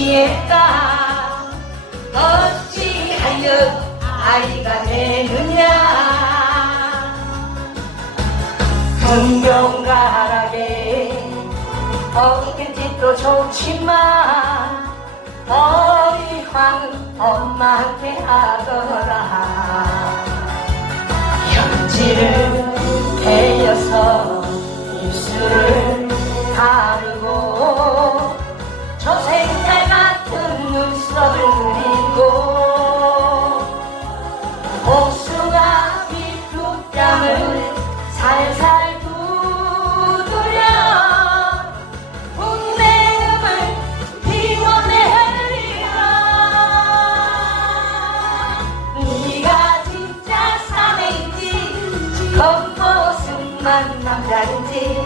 취했다 어찌하여 아이가 되느냐? 금명가락에 어깨짓도 좋지만 어리광 엄마한테 하더라. 현지를 어허 순한 남자인지.